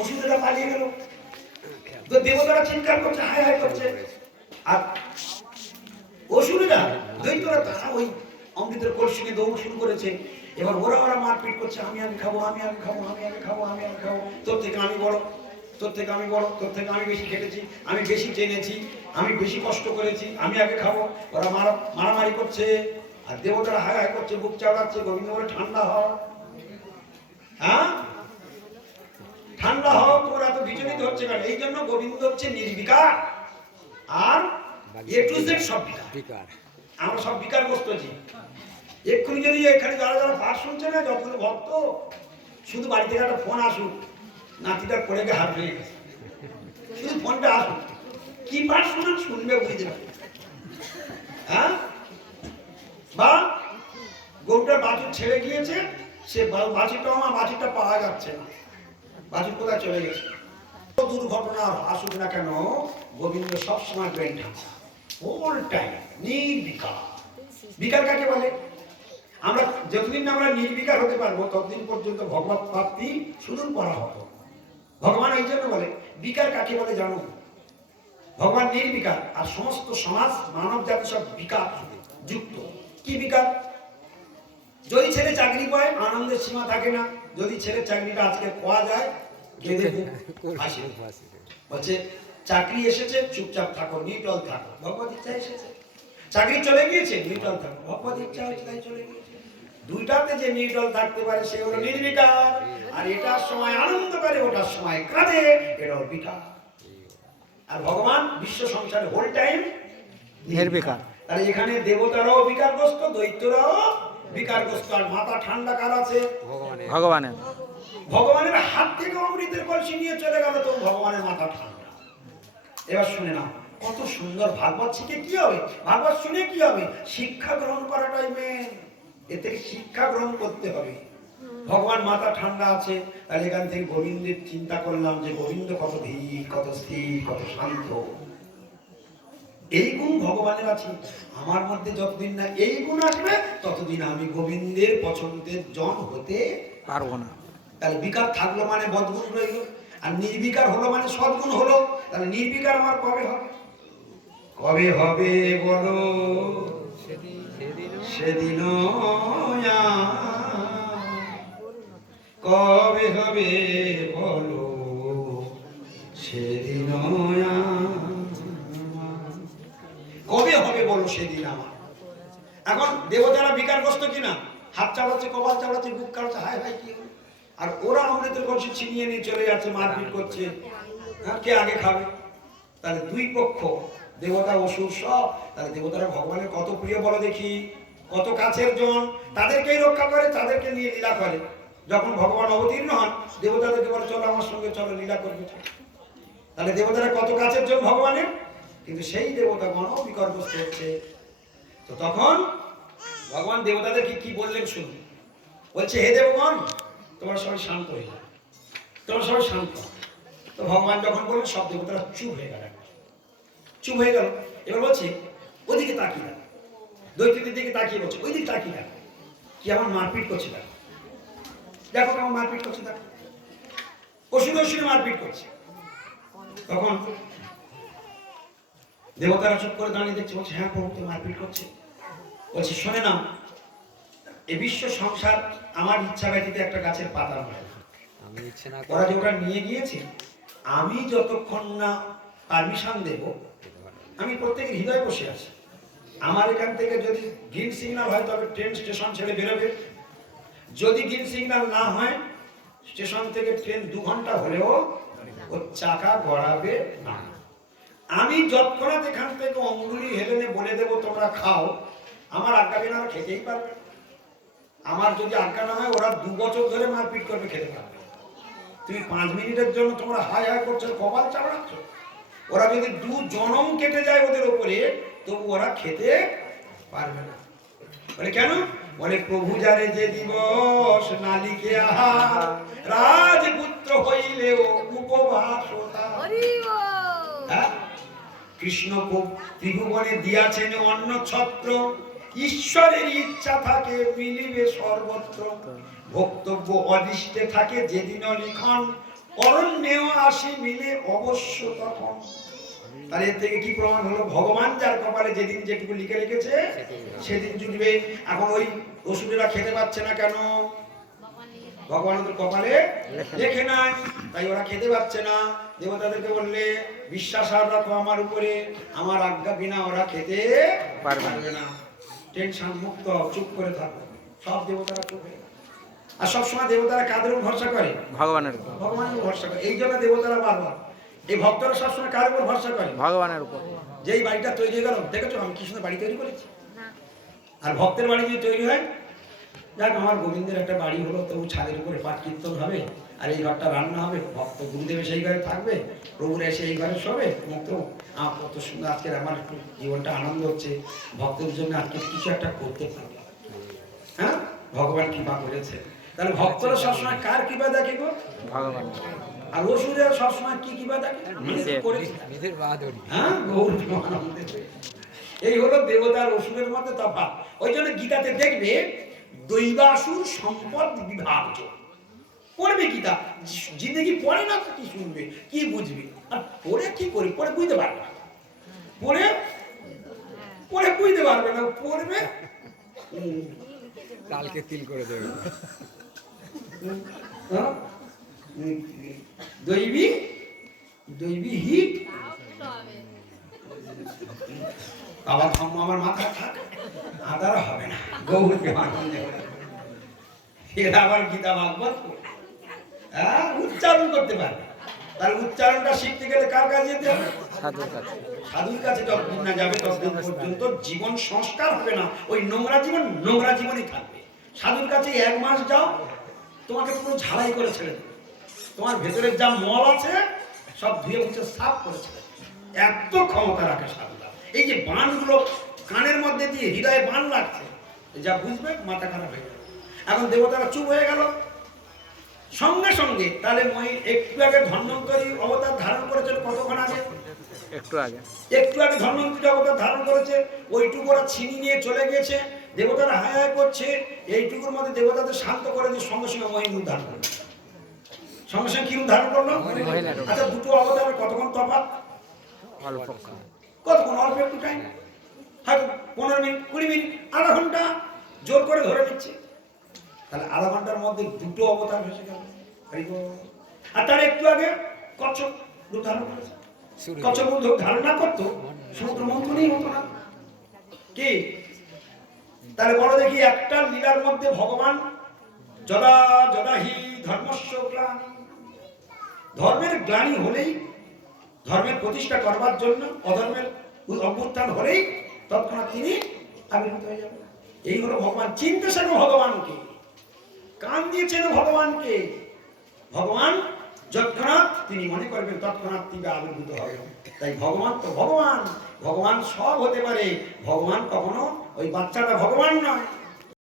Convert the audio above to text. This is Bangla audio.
ওষুধটা পালিয়ে গেল। তো দেবতারা চিৎকার করছে, হায় হায় করছে। আর অসুরেরা দৈত্যরা তারা ওই অমৃতের কলসি নিয়ে দৌড় শুরু করেছে। এবার ওরা ওরা মারপিট করছে, আমি আমি খাব, আমি আমি খাব, আমি আমি খাব, আমি আমি খাব। তোর থেকে আমি বড়, তোর থেকে আমি বড়, তোর থেকে আমি বেশি খেটেছি, আমি বেশি টেনেছি আমি বেশি কষ্ট করেছি, আমি আগে খাব। ওরা মারা, মারামারি করছে, আর দেবতারা হায় হায় করছে, বুক চালাচ্ছে গোবিন্দ বলে ঠান্ডা হও হ্যাঁ? ঠান্ডা হও তোমরা এত বিচলিত হচ্ছে কেন? এই জন্য গোবিন্দ হচ্ছে নির্বিকার। আর এ টু জেড সব বিকার। বিকার। আমরা সব বিকারগ্রস্ত আছি। এক্ষুনি যদি এখানে যারা যারা পাঠ শুনছে না যতগুলো ভক্ত শুধু বাড়ি থেকে একটা ফোন আসুক নাতিটার পড়ে গিয়ে হাত ভেঙে গেছে। শুধু ফোনটা আসুক। কি পাঠ শুনুন শুনবে বুঝতে পারবে হ্যাঁ? বা গরুটার বাছুর ছেড়ে গিয়েছে সে বাছুরটা আমার বাছুরটা পাওয়া যাচ্ছে না। বাছুর কোথায় চলে গেছে? দুর্ঘটনা আসুক না কেন, গোবিন্দ সবসময় ব্রেন ঠান্ডা। হোল টাইম নির্বিকার। বিকার কাকে বলে? আমরা যতদিন আমরা নির্বিকার হতে পারব, ততদিন পর্যন্ত ভগবত প্রাপ্তি সুদূর পড়া হতো। ভগবান এই জন্য বলে, বিকার কাকে বলে জানো? ভগবান নির্বিকার, আর সমস্ত সমাজ, মানব জাতি সব বিকার যুক্ত। কি বিকার? যদি ছেলে চাকরি পায়, আনন্দের সীমা থাকে না। যদি ছেলে চাকরিটা আজকে পাওয়া যায় বলছে চাকরি এসেছে চুপচাপ থাকো নিটল থাকো। ভগবত ইচ্ছা এসেছে। চাকরি চলে গিয়েছে নিটল থাকো। ভগবত ইচ্ছা হয়েছে তাই চলে গিয়েছে। দুইটাতে যে নিটল থাকতে পারে সে হলো নির্বিকার। আর এটার সময় আনন্দ করে ওটার সময় কাঁদে এটা হলো বিকার। আর ভগবান বিশ্ব সংসারে হোল টাইম নির্বিকার। তাহলে এখানে দেবতারাও বিকারগ্রস্ত দৈত্যরাও বিকারগ্রস্ত। আর মাথা ঠান্ডা কার আছে? ভগবানের। ভগবানের হাত থেকে অমৃতের কলসি নিয়ে চলে গেল তো ভগবানের মাথা ঠান্ডা। এবার শুনে নাও, কত সুন্দর ভাগবত শিখে কি হবে? ভাগবত শুনে কি হবে? শিক্ষা গ্রহণ করাটাই মেন এ থেকে শিক্ষা গ্রহণ করতে হবে। ভগবান মাথা ঠান্ডা আছে, তাহলে এখান থেকে গোবিন্দের চিন্তা করলাম যে গোবিন্দ কত ধীর, কত স্থির, কত শান্ত। এই গুণ ভগবানের আছে। আমার মধ্যে যতদিন না এই গুণ আসবে, ততদিন আমি গোবিন্দের পছন্দের জন হতে পারব না। তাহলে বিকার থাকল মানে বদগুণ রইল। আর নির্বিকার হলো মানে সদ্গুণ হলো, তাহলে নির্বিকার আমার কবে হবে? কবে হবে বলো? সেদিন কবে হবে বলো? সেদিন কবে হবে বলো সেদিন আমার? এখন দেবতারা বিকারগ্রস্ত কিনা? হাত চালাচ্ছে, কপাল চালাচ্ছে, বুক চালাচ্ছে, হায় হায়, কি হলো? আর ওরা অমৃতের কলসি ছিনিয়ে নিয়ে চলে যাচ্ছে, মারপিট করছে। কে আগে খাবে? তাহলে দুই পক্ষ, দেবতা, অসুর সব, তাহলে দেবতারা ভগবানের কত প্রিয় বলো দেখি, কত কাছের জন, তাদেরকেই রক্ষা করে, তাদেরকে নিয়ে লীলা করে। যখন ভগবান অবতীর্ণ হন দেবতাদেরকে বলে, চলো আমার সঙ্গে, চলো লীলা করবে তাহলে দেবতারা কত কাছের জন ভগবানের? কিন্তু সেই দেবতা দেবতাগণ বিকর্মস্ত হচ্ছে। তো তখন ভগবান দেবতাদেরকে কি বললেন শুনুন। বলছে, হে দেবগণ তোমরা সবাই শান্ত হয়ে যাও তোমরা সবাই শান্ত। তো ভগবান যখন বললেন, সব দেবতারা চুপ হয়ে গেল চুপ হয়ে গেল। এবার বলছে, ওদিকে তাকিয়ে দেখো দৈত্যদের দিকে তাকিয়ে বলছে ওই দিকে তাকিয়ে দেখো কি আমার মারপিট করছে দেখো। দেখো কেমন মারপিট করছে দেখো। অসুর অসুরে মারপিট করছে। তখন দেবতারা চুপ করে দাঁড়িয়ে দেখছে, বলছে হ্যাঁ প্রভু তো মারপিট করছে? বলছে, শোনে না এ বিশ্ব সংসার আমার ইচ্ছা ব্যতীত একটা গাছের পাতা নয়। আমি ইচ্ছে না ওরা যে ওরা নিয়ে গিয়েছে আমি যতক্ষণ না পারমিশন দেব আমি প্রত্যেকের হৃদয় বসে আছি। আমার এখান থেকে যদি গ্রিন সিগন্যাল হয় তবে ট্রেন স্টেশন ছেড়ে বেরোবে। যদি গ্রিন সিগন্যাল না হয় স্টেশন থেকে ট্রেন দু ঘণ্টা হলেও ও চাকা গড়াবে না। আমি যৎক্ষণাৎ এখান থেকে অঙ্গুলি হেলেনে বলে দেবো তোমরা খাও। আমার আজ্ঞা বিনা খেতেই পারবে না। আমার যদি আজ্ঞা না হয় ওরা দু বছর ধরে মারপিট করবে খেতে পারবে তুমি পাঁচ মিনিটের জন্য তোমরা হাই হাই করছ কপাল চাপড়াচ্ছ ওরা যদি দু জনম কেটে যায় ওদের উপরে তবু ওরা খেতে পারবে না। বলে কেন? বলে প্রভু যারে যে দিবস নালিকে আহার রাজপুত্র হইলেও উপবাস হ্যাঁ? কৃষ্ণ ত্রিভুবনে দিয়াছেন অন্য ছত্র ঈশ্বরের ইচ্ছা থাকে মিলিবে সর্বত্র। ভক্তব্য অদৃষ্টে থাকে যেদিন লিখন অরণ্যে রাশি মিলে অবশ্য তখন। তাহলে এর থেকে কি প্রমাণ হলো? ভগবান যার কপালে যেদিন যেটুকু লিখে রেখেছে সেদিন জুটবে। এখন ওই ওষুধেরা খেতে পাচ্ছে না কেন? ভগবান ওদের কপালে লেখে নাই তাই ওরা খেতে পাচ্ছে না। দেবতাদেরকে বললে বিশ্বাস আর রাখো আমার উপরে আমার আজ্ঞা বিনা ওরা খেতে পারবে না। টেনশন মুক্ত চুপ করে থাকো। সব দেবতারা চুপ হয়ে। আর সবসময় দেবতারা কাদের উপর ভরসা করে? ভগবানের উপর। ভগবানের উপর ভরসা করে। এই জন্য দেবতারা বারবার এই ভক্তরা সবসময় কার উপর ভরসা করে? ভগবানের উপর। যেই বাড়িটা তৈরি হয়ে গেল দেখেছ? আমি কি সুন্দর বাড়ি তৈরি করেছি। আর ভক্তের বাড়ি যদি তৈরি হয় যাক আমার গোবিন্দের একটা বাড়ি হলো তবু ছাদের উপরে পাঠ কীর্তন হবে। আর এই ঘরটা রান্না হবে ভক্ত গুরুদেব সেই ঘরে থাকবে প্রভুরা এসে এই ঘরে শোবে মুক্ত আমার কত সুন্দর আজকের আমার জীবনটা আনন্দ হচ্ছে ভক্তদের জন্য আজকে কিছু একটা করতে পারবে হ্যাঁ? ভগবান কৃপা করেছে। তাহলে ভক্তরা সবসময় কার কৃপা দেখে গো? ভগবান। আর ওষুধের সবসময় কি কৃপা দেখে? তো হ্যাঁ? গৌর এই হলো দেবতার অসুরের মধ্যে তফাৎ। ওই জন্য গীতাতে দেখবে দৈবাসুর সম্পদ বিভাজ্য। পড়বে গীতা জিন্দগি পড়ে না তো কি শুনবে? কি বুঝবে? আর পড়ে কি করি? পড়ে বুঝতে পারবে না। পড়ে? পড়ে বুঝতে পারবে না। পড়বে? কালকে তিল করে দেবে। হ্যাঁ? হুম, দৈবী দৈবী হিট? আবার থাম্মা আমার মাথা থাক। আদার হবে না। গৌরকে এরা আবার গীতা ভাগবত। হ্যাঁ উচ্চারণ করতে পারবে। তাহলে উচ্চারণটা শিখতে গেলে কার কাছে যেতে হবে? সাধুর কাছে। যতদিন না যাবে ততদিন পর্যন্ত জীবন সংস্কার হবে না। ওই নোংরা জীবন নোংরা জীবনই থাকবে। সাধুর কাছে এক মাস যাও তোমাকে পুরো ঝালাই করে ছেড়ে দেবে। তোমার ভেতরের যা মল আছে সব ধুয়ে মুছে সাফ করে ছেড়ে। এত ক্ষমতা রাখে সাধুরা। এই যে বানগুলো কানের মধ্যে দিয়ে হৃদয়ে বান লাগছে যা বুঝবে মাথা খারাপ হয়ে যাবে। এখন দেবতারা চুপ হয়ে গেল। সঙ্গে সঙ্গে তাহলে মই একটু আগে ধন্বন্তরী অবতার ধারণ করেছিল কতক্ষণ আগে? একটু আগে। একটু আগে ধর্মন্ত্রী অবতার ধারণ করেছে ওইটুকু ওরা ছিনি নিয়ে চলে গেছে দেবতারা হায় হায় করছে এইটুকুর মধ্যে দেবতাদের শান্ত করে দিয়ে সঙ্গে সঙ্গে মহিন ধারণ করল। সঙ্গে সঙ্গে কি ধারণ করল? আচ্ছা দুটো অবতারের কতক্ষণ তফাৎ? কতক্ষণ? অল্প একটু টাইম হয়তো পনেরো মিনিট কুড়ি মিনিট আধা ঘণ্টা জোর করে ধরে নিচ্ছে। তাহলে আধা ঘণ্টার মধ্যে দুটো অবতার ভেসে গেল। আর তার একটু আগে কচ্ছপ রূপ ধারণ করেছে। কচ্ছপ রূপ ধারণ না করতো সমুদ্র মন্থনই হতো না। কি? তাহলে বলো দেখি একটা লীলার মধ্যে ভগবান যদা যদাহি ধর্মস্ব গ্লানি। ধর্মের গ্লানি হলেই ধর্মের প্রতিষ্ঠা করবার জন্য অধর্মের অভ্যুত্থান হলেই তৎক্ষণাৎ তিনি আবির্ভূত হয়ে যাবেন। এই হলো ভগবান। চিনতে শেখো ভগবানকে। কান দিয়েছেন ভগবানকে। ভগবান যৎক্ষণাৎ তিনি মনে করবেন তৎক্ষণাৎ তিনি আবির্ভূত হবে তাই ভগবান তো ভগবান। ভগবান সব হতে পারে। ভগবান কখনো ওই বাচ্চাটা ভগবান নয়।